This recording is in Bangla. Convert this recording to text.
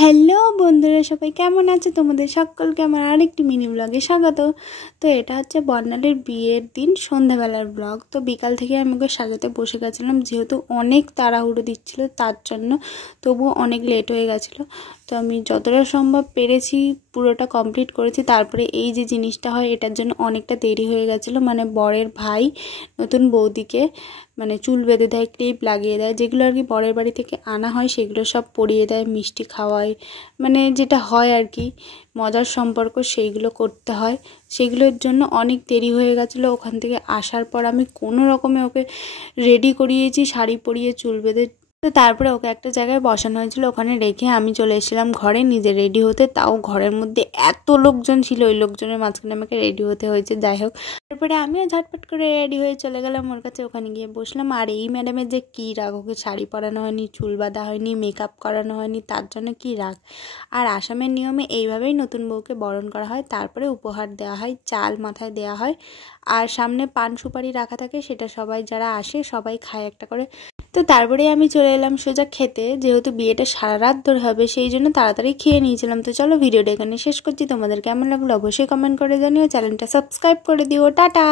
হ্যালো বন্ধুরা, সবাই কেমন আছে? তোমাদের সকলকে আমার আরেকটি মিনি ব্লগে স্বাগত। তো এটা হচ্ছে বর্ণালীর বিয়ের দিন সন্ধ্যাবেলার ব্লগ। তো বিকাল থেকে আমি ওকে সাজাতে বসে গেছিলাম, যেহেতু অনেক তাড়াহুড়ো দিচ্ছিল তার জন্য, তবুও অনেক লেট হয়ে গেছিলো। তো আমি যতটা সম্ভব পেরেছি পুরোটা কমপ্লিট করেছি। তারপরে এই যে জিনিসটা হয় এটার জন্য অনেকটা দেরি হয়ে গেছিলো। মানে বরের ভাই নতুন বৌদিকে মানে চুল বেঁধে দেয়, ক্লিপ লাগিয়ে দেয়, যেগুলো আর কি বরের বাড়ি থেকে আনা হয় সেগুলো সব পরিয়ে দেয়, মিষ্টি খাওয়ায়, মানে যেটা হয় আর কি মজার সম্পর্ক সেইগুলো করতে হয়। সেগুলোর জন্য অনেক দেরি হয়ে গেছিলো। ওখান থেকে আসার পর আমি কোনো রকমে ওকে রেডি করিয়েছি, শাড়ি পরিয়ে চুল বেঁধে। তো তারপরে ওকে একটা জায়গায় বসানো হয়েছিল, ওখানে রেখে আমি চলে এসেছিলাম ঘরে নিজে রেডি হতে। তাও ঘরের মধ্যে এত লোকজন ছিল, ওই লোকজনের মাঝখানে আমাকে রেডি হতে হয়েছে। যাই হোক, তারপরে আমিও ঝটপট করে রেডি হয়ে চলে গেলাম ওর কাছে। ওখানে গিয়ে বসলাম। আর এই ম্যাডামের যে কী রাগ, ওকে শাড়ি পরানো হয়নি, চুল বাঁধা হয়নি, মেকআপ করানো হয়নি, তার জন্য কী রাগ। আর আসামের নিয়মে এইভাবেই নতুন বউকে বরণ করা হয়, তারপরে উপহার দেওয়া হয়, চাল মাথায় দেওয়া হয়, আর সামনে পান সুপারি রাখা থাকে, সেটা সবাই যারা আসে সবাই খায় একটা করে। তো তারপরে আমি চলে এলাম সোজা খেতে, যেহেতু বিয়েটা সারা রাত ধরে হবে সেই জন্য তাড়াতাড়ি খেয়ে নিয়েছিলাম। তো চলো ভিডিওটা এখানে শেষ করছি। তোমাদের কেমন লাগলো অবশ্যই কমেন্ট করে জানিও, চ্যানেলটা সাবস্ক্রাইব করে দিও। টাটা।